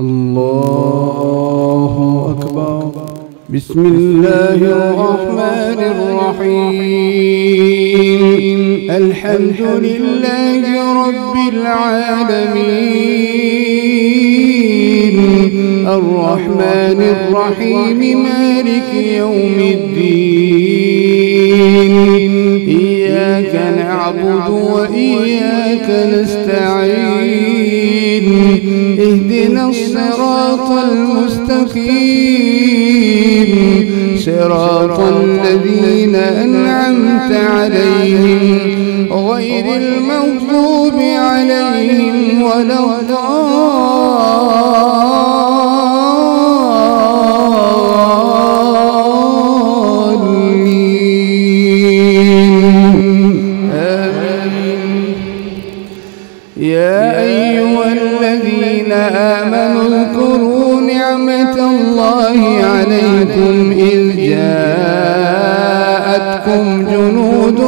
الله أكبر. بسم الله الرحمن الرحيم. الحمد لله رب العالمين، الرحمن الرحيم، مالك يوم الدين. إياك نعبد وإياك نستعين. اهدنا الصراط المستقيم، صراط الذين أنعمت عليهم غير المغضوب عليهم ولا الضالين. آمين. يا أيها الذين آمنوا اذكروا نعمة الله عليكم إذ جاءتكم جنود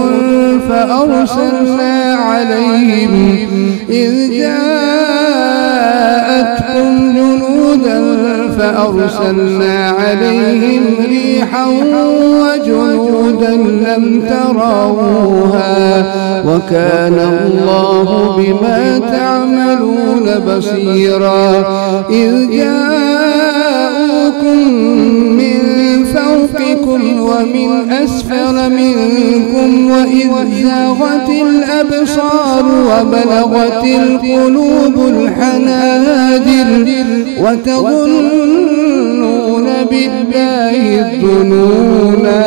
فأرسلنا عليهم ريحا وجنودا لم تروها وكان الله بما تعملون بصيرا. إذ جاءوكم من فوقكم ومن أسفل منكم وإذ زاغت الأبصار وبلغت القلوب الحناجر وتظنون بالله الظنونا.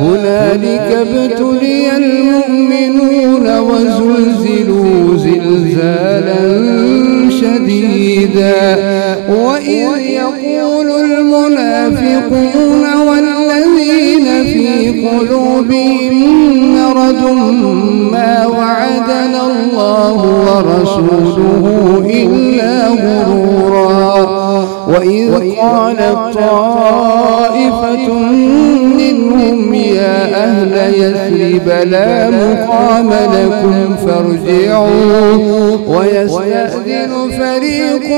هنالك ابتلي المؤمنون وزلزلوا زلزالا شديدا. وإذ يقول المنافقون والذين في قلوبهم مرض ما وعدنا الله ورسوله إلا غرورا. وإذ قالت طائفة منهم يا أهل يثرب لا مقام لكم فارجعوا. ويستأذن فريق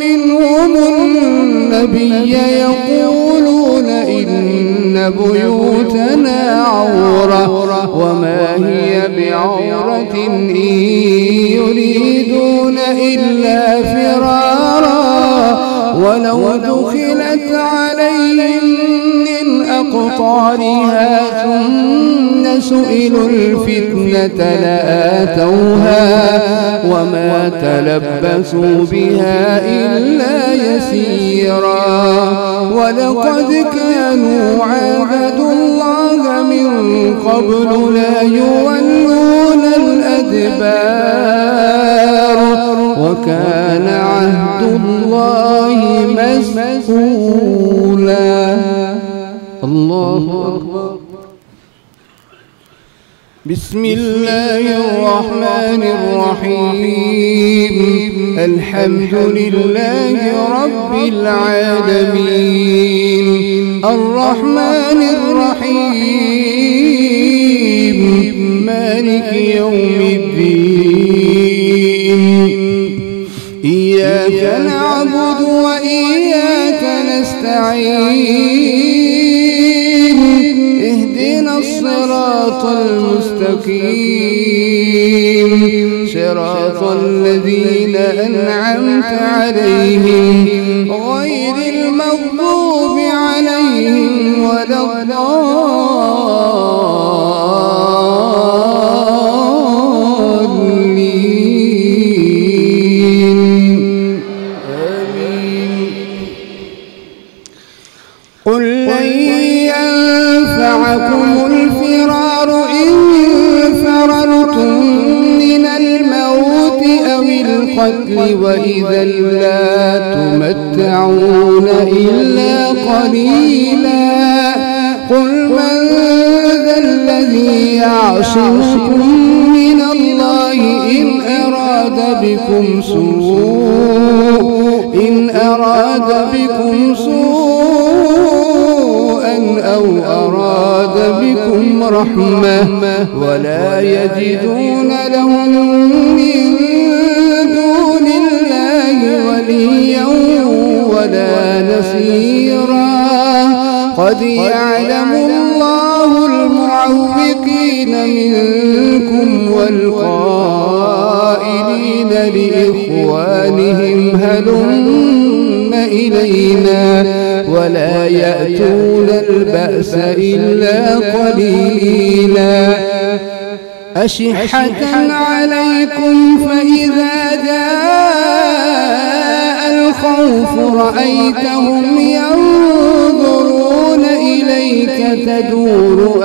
منهم النبي يقولون إن بيوتنا عورة وما هي بعورة إن يريدون إلا فرارا. ولو دخلت عليهم من أقطارها ثم سئلوا الفتنة لآتوها وما تلبسوا بها إلا يسيرا. ولقد كانوا عاهدوا الله من قبل لا يولون الأدبار وكان عهد الله مسؤولا. الله أكبر. بسم الله الرحمن الرحيم. الحمد لله رب العالمين، الرحمن الرحيم، مالك يوم الدين. إياك نعبد وإياك نستعين. اهدنا الصراط المستقيم، صراط الذين أنعمت عليهم غير المغضوب عليهم ولا الضالين. آمين. قل لن ينفعكم الفرار إن فررتم من الموت أو القتل وإذا لا تمتعون إلا قليلا. قل من ذا الذي يعصمكم من الله إن أراد بكم سوءا أو أراد بكم رحمة ولا يجدون لهم من دون الله وليا قد يعلم الله المعوقين منكم والقائلين لإخوانهم هلم إلينا ولا يأتون البأس إلا قليلا أشحة عليكم فإذا جاء الخوف رأيتهم ينظرون إليك تدور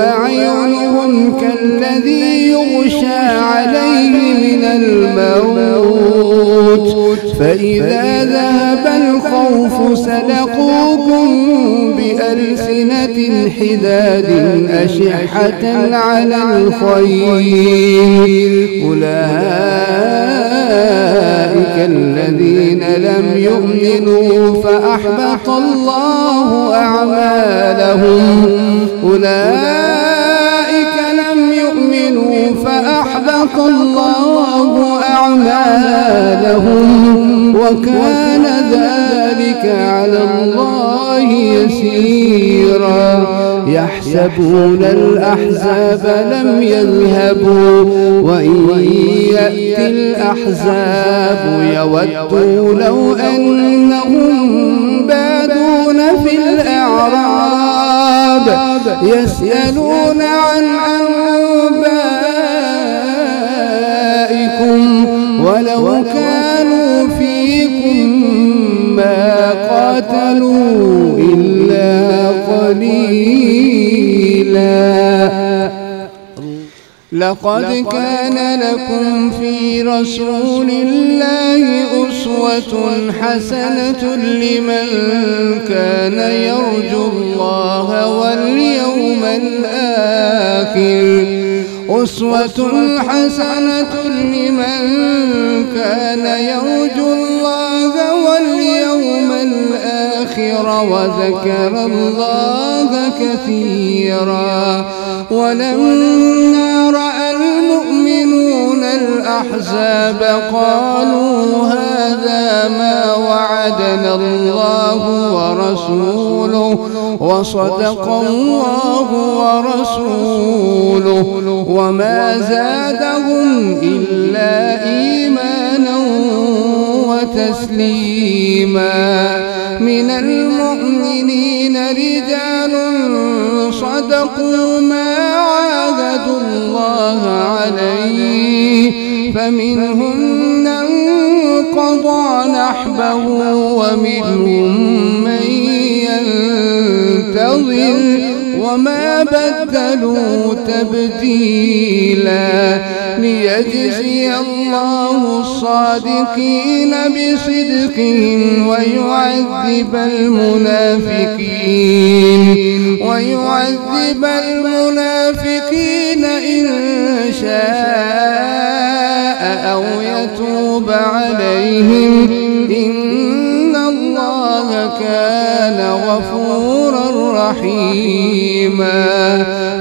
أعينهم كالذي يغشى عليه من الموت فإذا ذهب الخوف سلقوكم بألسنة حداد أشحة على الخير أولئك الذين لم يؤمنوا فأحبط الله أعمالهم وكان ذلك على الله يسيرا يحسبون الأحزاب لم يذهبوا وإن يأتي الأحزاب يودوا لو أنهم بادون في الأعراب يسألون عن أنبائكم ولو كانوا فيكم ما قاتلوا إلا قليلا لقد كان لكم في رسول الله أسوة حسنة لمن كان يرجو الله واليوم الآخر وذكر الله كثيرا ولما رأى المؤمنون الأحزاب قالوا هذا ما وعدنا الله ورسوله وصدق الله ورسوله وما زادهم إلا إيمانا وتسليما من المؤمنين رجال صدقوا ما عاهدوا الله عليه فمنهم من قضى نحبه ومنهم من ينتظر وما بدلوا تبديلا ليجزي الله الصادقين بصدقهم ويعذب المنافقين إن شاء أو يتوب عليهم إن الله كان غفورا رحيما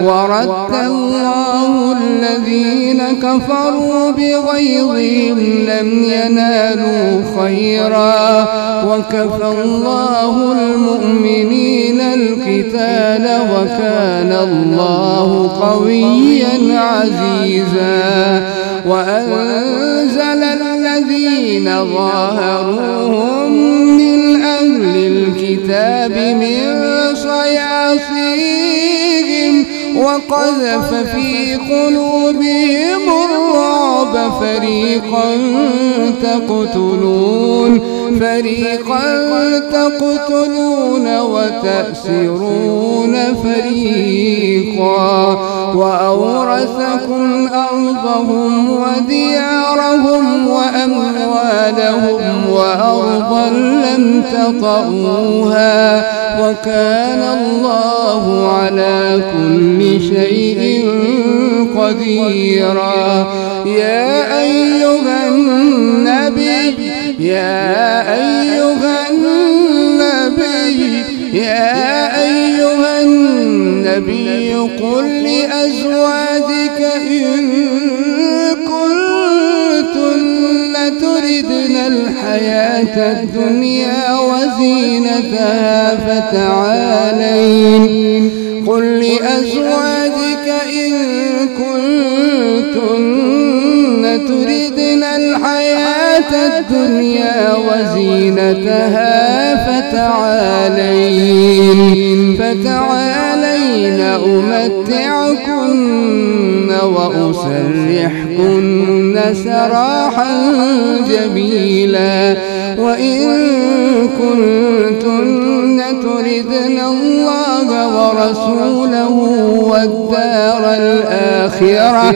ورد الله الذين كفروا بغيظهم لم ينالوا خيرا وكفى الله المؤمنين القتال وكان الله قويا عزيزا وأنزل الذين ظاهروهم من أهل الكتاب من صياصيهم وقذف في قلوبهم الرعب فريقا تقتلون وتأسرون فريقا وأورثكم أرضهم وديارهم وأموالهم وأرضا لم تطئوها وكان الله على كل شيء قديرا يا أيها النبي قل لأزواجك إن كنتن تردن الحياة الدنيا وزينتها وزينتها فتعالين. قل لأزواجك إن كنتن تردن الحياة الدنيا وزينتها فتعالين أمتعكن وأسرحكن سراحا جميلا. وإن كنتن تردن الله ورسوله والدار الآخرة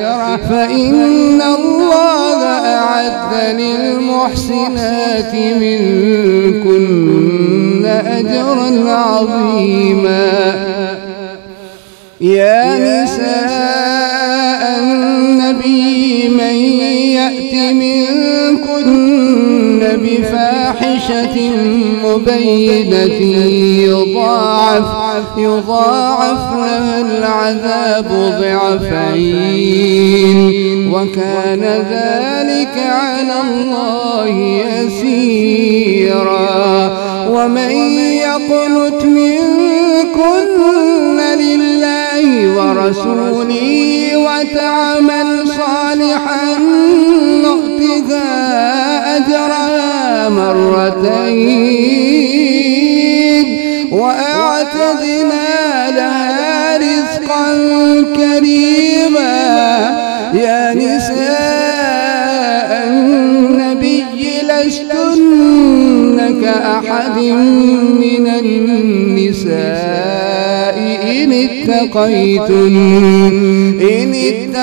فإن الله أعد للمحسنات منكن أجرا عظيما. يا نساء النبي من يأت منكن بفاحشة مبينة يضاعف لها العذاب ضعفين وكان ذلك على الله يسيرا. ومن يقنت منكن لله ورسوله وتعمل صالحا نؤتها أجرها مرتين وأعتدنا لها رزقا كريما. يا نساء النبي لستن كأحد من النساء إن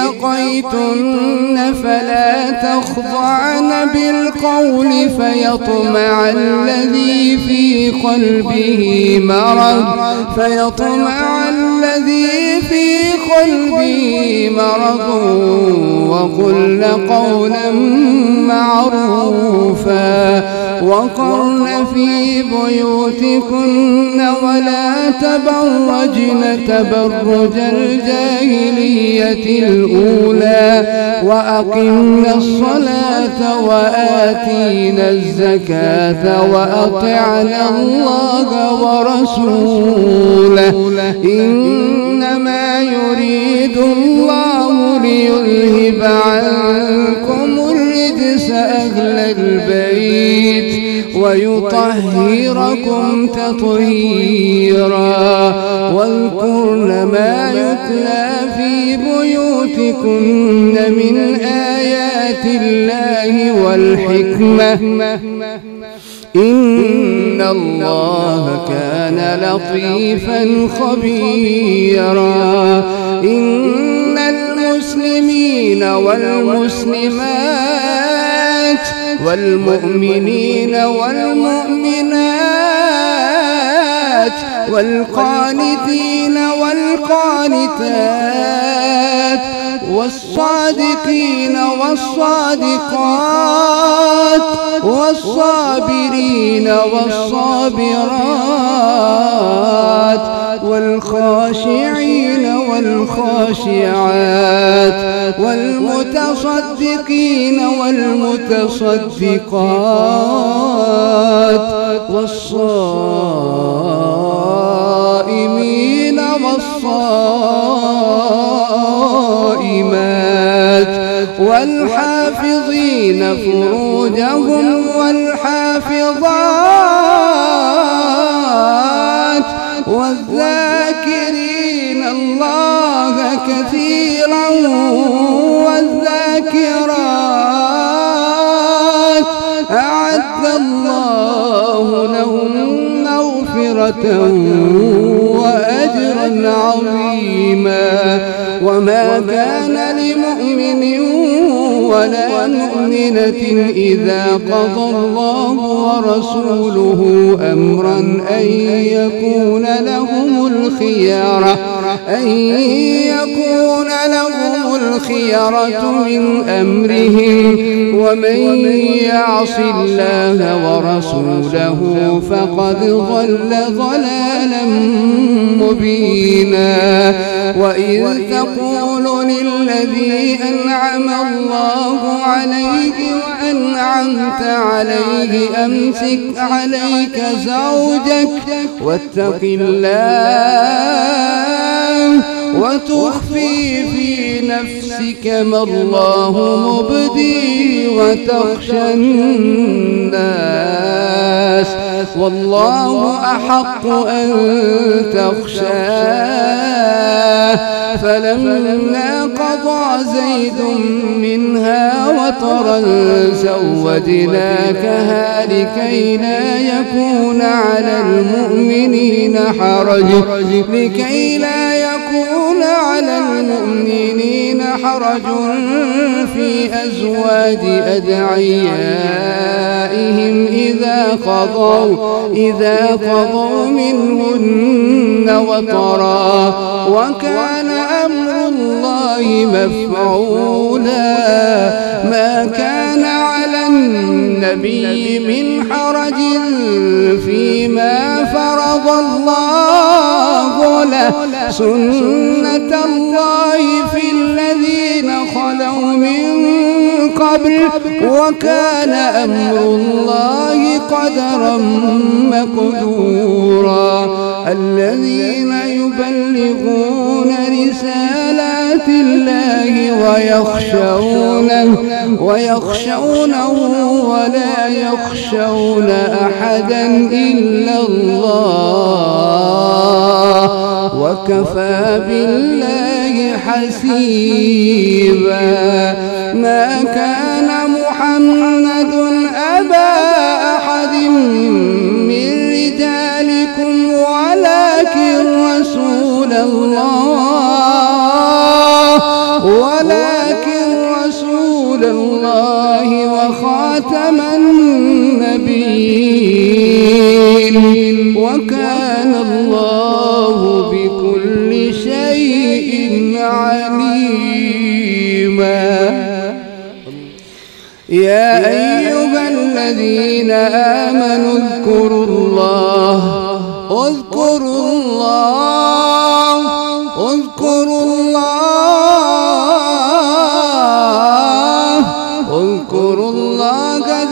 اتقيتن فلا تخضعن بالقول فيطمع الذي في قلبه مرض وقلن قولا معروفا. وقرن في بيوتكن ولا تبرجن تبرج الجاهلية الأولى وأقمن الصلاة وآتينا الزكاة وأطعنا الله ورسوله إنما يريد الله ليذهب عنكم الرجس أهل البيت ويطهركم تطهيرا. واذكرن ما يتلى في بيوتكن من آيات الله والحكمة إن الله كان لطيفا خبيرا. إن المسلمين والمسلمات والمؤمنين والمؤمنات والقانتين والقانتات والصادقين والصادقات والصابرين والصابرات والخاشعين والخاشعات والمتصدقين والمتصدقات والصائمين والصائمات والحافظين فروجهم والحافظات والذاكرين الله كثيرا والذاكرات أعد الله لهم مغفرة وأجرا عظيما. وما كان لمؤمن ولا مؤمنة إذا قضى الله ورسوله أمرا أن يكون لهم الخيرة من أمرهم ومن يعص الله ورسوله فقد ضل ضلالا مبينا وإذ تقول للذي أنعم الله عليه وأنعمت عليه أمسك عليك زوجك واتق الله وتخفي في نفسك ما الله مبديه وتخشى الناس والله أحق أن تخشاه فلما قضى زيد منها وطرا زوجناكها لكي لا يكون على المؤمنين حرج في أزواج أدعيائهم إذا قضوا منهن وطرا وكان أمر الله مفعولا ما كان على النبي من حرج فيما فرض الله له سنة الله في الذين خلوا من قبل وكان أمر الله قدرا مقدورا الذين يبلغون رسالات الله ويخشونه ولا يخشون أحدا إلا الله وكفى بالله حسيبا ما كان محمد أبا أحد من رجالكم ولكن رسول الله وخاتم النبيين وكان الله بكل شيء عليما يا أيها الذين آمنوا اذكروا الله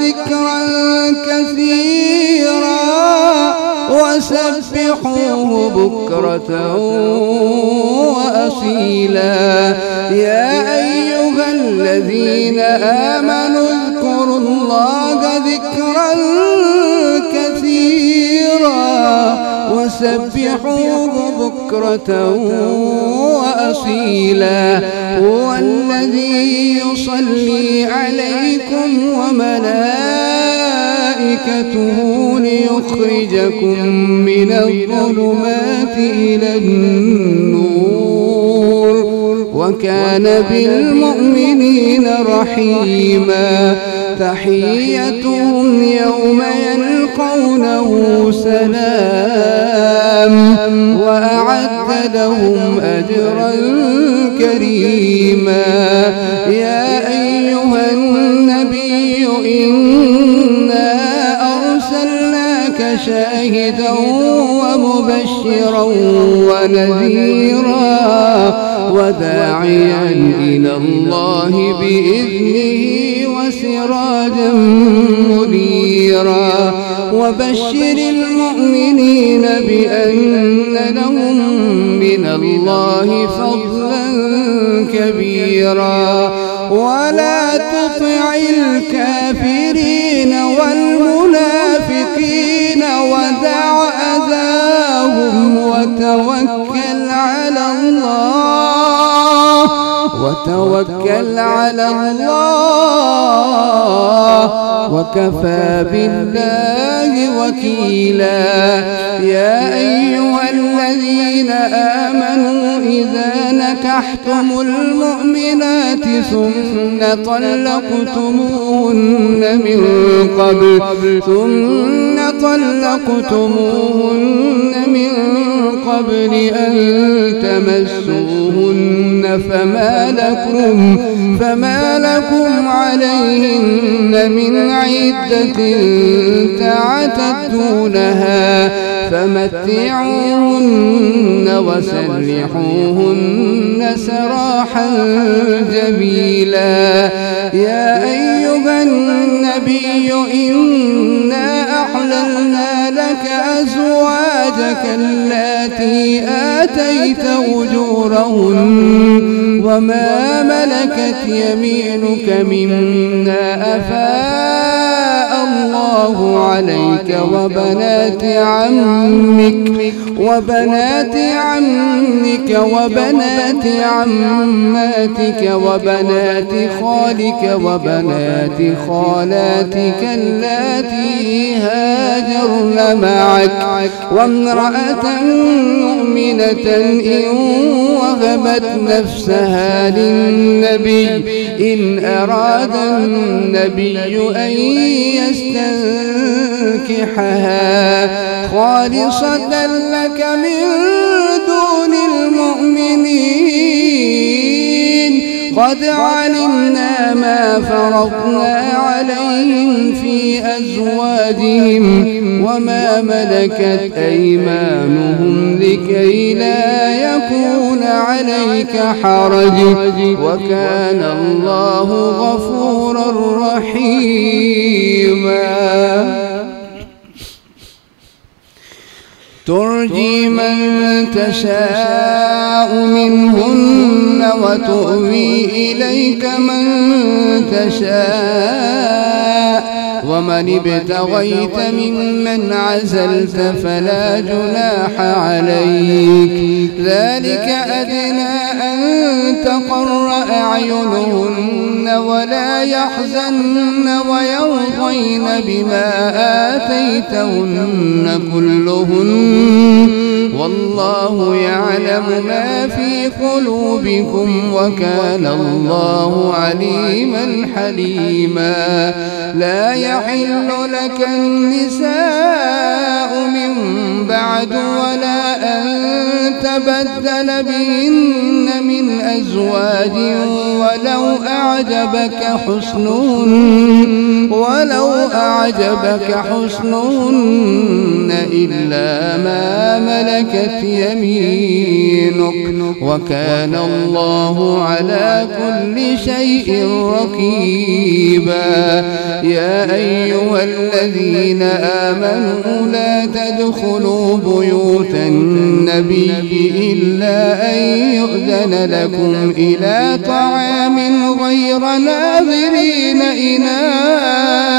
ذكرا كثيرا وسبحوه بكرة وأصيلا يا أيها الذين آمنوا اذكروا الله ذكرا كثيرا وسبحوه بكرة وأصيلا هو الذي يصلي عليكم وملائكته ليخرجكم من الظلمات إلى النور وكان بالمؤمنين رحيما تحيتهم يوم يلقونه سلام وأعد لهم أجرا كريما يا أيها النبي إنا أرسلناك شاهدا ومبشرا ونذيرا وداعيا إلى الله بإذنه وسراجا منيرا وبشر المؤمنين بأن لهم من الله فضلا كبيرا ولا تطع الكافرين والمنافقين ودع أذاهم وتوكل على الله وكفى بالله وكيلا يا أيها الذين آمنوا إذا نكحتم المؤمنات ثم طلقتموهن من قبل أن تمسوهن فما لكم عليهن من عدة تعتدونها فمتعوهن وسرحوهن سراحا جميلا. يا أيها النبي إنا أحللنا لك أزواجك اللاتي آتيت أجورهن وما ملكت يمينك مما أفاء الله عليك وبنات عمك وبنات عماتك وبنات خالك وبنات خالاتك اللاتي هاجرن معك وامرأة مؤمنة إن وهبت نفسها للنبي إن أراد النبي أن يستنكحها خالصة لك من دون المؤمنين. قد علمنا ما فرضنا عليهم في أزواجهم وما ملكت أيمانهم لكي لا يكون عليك حرج وكان الله غفورا رحيما. ترجي من تشاء منهن وتؤوي إليك من تشاء ومن ابتغيت ممن عزلت فلا جناح عليك ذلك أدنى أن تقر أعينهن ولا يحزن ويرضين بما آتيتهن كلهن والله يعلم ما في قلوبكم وكان الله عليما حليما. لا يحل لك النساء من بعد ولا أن تبدل بهن من أزواج ولو أعجبك حسنهن إلا ما ملكت يمينك وكان الله على كل شيء رقيبا. يا أيها الذين آمنوا لا تدخلوا بيوت النبي إلا أن يؤذن لكم إلى طعام غير ناظرين إناه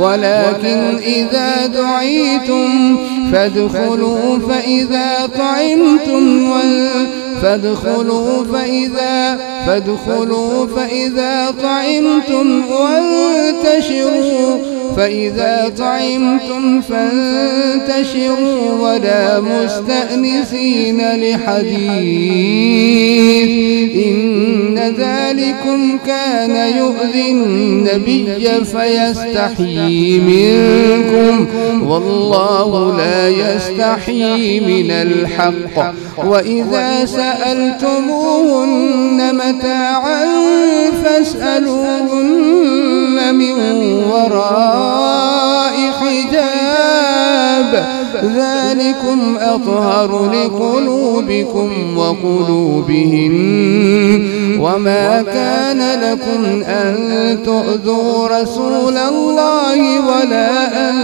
ولكن إذا دعيتم فادخلوا فإذا طعمتم فانتشروا ولا مستأنسين لحديث إن ذلكم كان يؤذي النبي فيستحيي منكم والله لا يستحيي من الحق. وإذا سألتموهن متاعا فاسألوهن من وراء حجاب ذلكم أطهر لقلوبكم وقلوبهن. وما كان لكم أن تؤذوا رسول الله ولا أن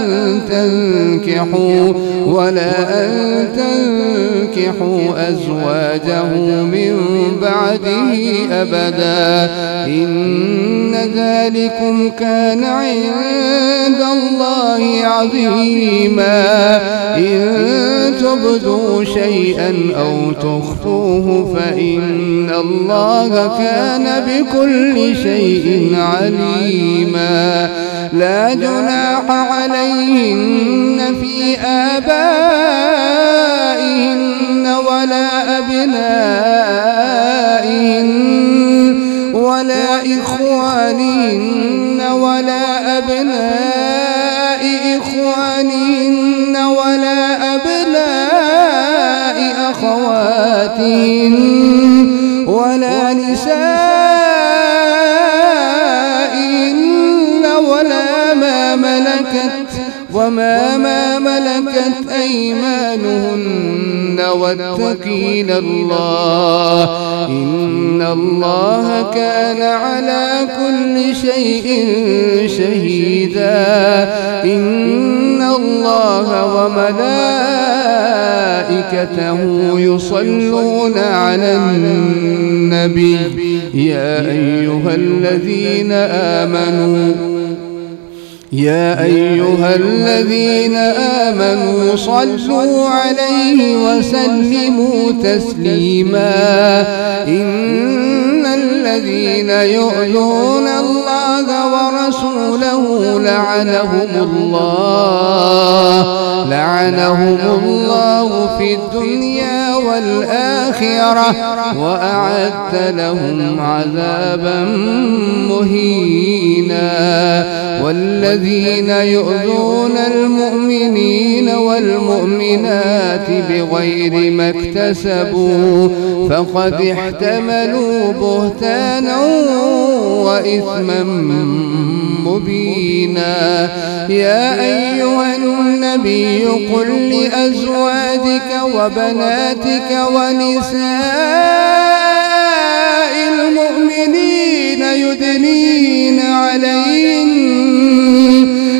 تنكحوا أزواجه من بعده أبدا إن ذلكم كان عند الله عظيما. إن تبدوا شيئا أو تخفوه فإن الله كان بكل شيء عليما. لا جناح عليهن في آبائهن ولا أبنائهن ولا إخوانهن ولا أبناء إخوانهن ولا أبناء ملكت أيمانهن واتقين الله إن الله كان على كل شيء شهيدا إن الله وملائكته يصلون على النبي يا أيها الذين آمنوا صلوا عليه وسلموا تسليما إن الذين يؤذون الله ورسوله لعنهم الله في الدنيا والآخرة وأعد لهم عذابا مهينا والذين يؤذون المؤمنين والمؤمنات بغير ما اكتسبوا فقد احتملوا بهتانا وإثما مبينا يا أيها النبي قل لأزواجك وبناتك ونساء المؤمنين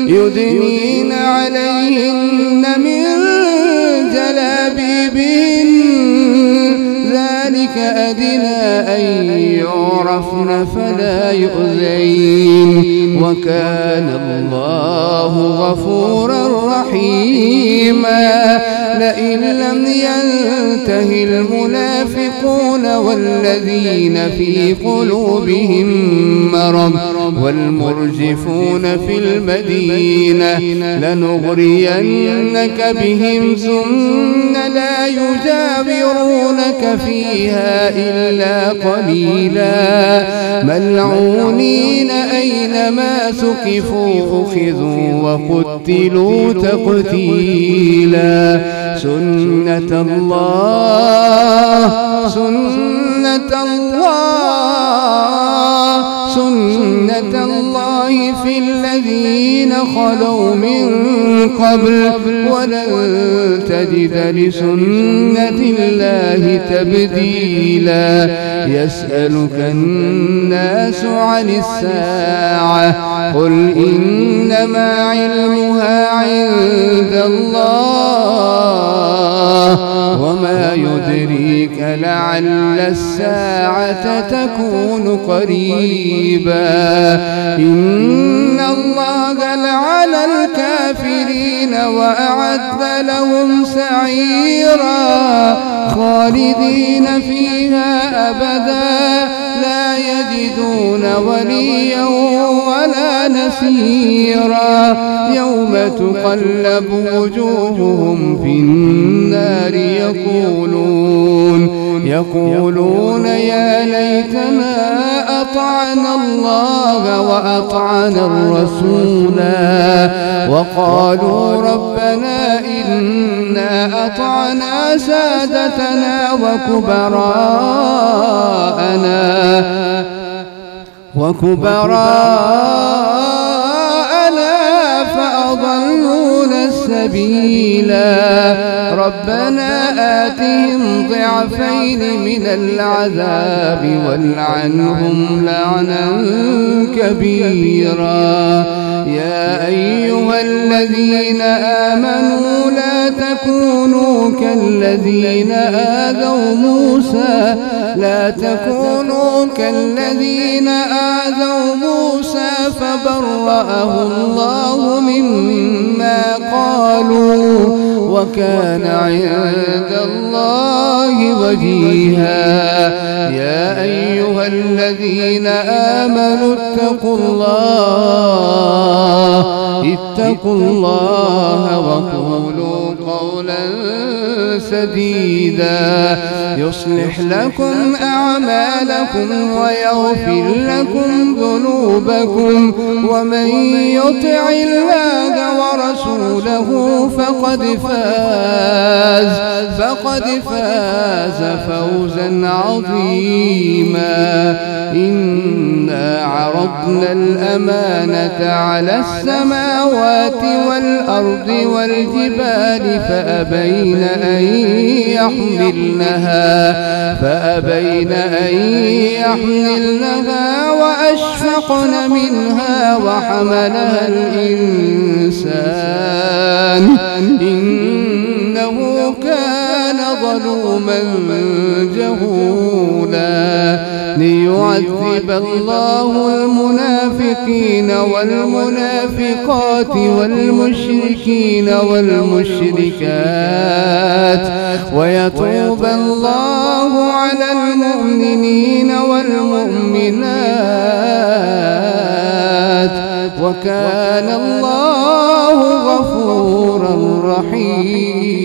يدنين عليهن من جلابيبهن ذلك أدنى أن يعرفن فلا يؤذين وكان الله غفورا رحيما لئن لم ينته المنافقون والذين في قلوبهم مرض والمرجفون في المدينة لنغرينك بهم ثم لا يجاورونك فيها إلا قليلا ملعونين أينما ثقفوا أخذوا وقتلوا تقتيلا سنة الله في الذين خلوا من قبل ولن تجد لسنة الله تبديلا يسألك الناس عن الساعة قل إنما علمها عند الله وما يدريك لعل الساعة تكون قريبا إن الله لعن الكافرين وأعد لهم سعيرا خالدين فيها أبدا لا يجدون وليا ولا نصيرا يوم تقلب وجوههم في النار يقولون يا ليتنا أطعنا الله وأطعنا الرسولا وقالوا ربنا إنا أطعنا سادتنا وكبراءنا فأضلونا السبيلا ربنا آتهم ضعفين من العذاب والعنهم لعنا كبيرا يا أيها الذين آمنوا لا تكونوا كالذين آذوا موسى فبرأه الله مما قالوا وكان عند الله وجيها يا أيها الذين آمنوا اتقوا الله وقولوا قولا سديدا يصلح لكم أعمالكم ويغفر لكم ذنوبكم ومن يطع الله ورسوله فقد فاز فوزا عظيما إنا عرضنا الأمانة على السماوات والأرض والجبال فأبين أن يحملنها وأشفقن منها وحملها الإنسان إنه كان ظلوما جهولا ليعذب الله المنافقين والمنافقات والمشركين والمشركات ويتوب الله على المؤمنين والمؤمنات وكان الله غفورا رحيما.